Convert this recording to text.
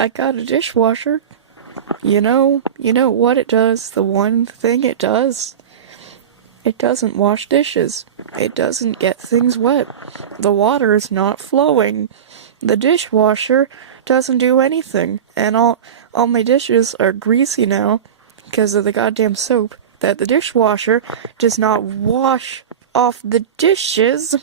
I got a dishwasher. You know what it does, the one thing it does? It doesn't wash dishes. It doesn't get things wet. The water is not flowing. The dishwasher doesn't do anything, and all my dishes are greasy now because of the goddamn soap that the dishwasher does not wash off the dishes.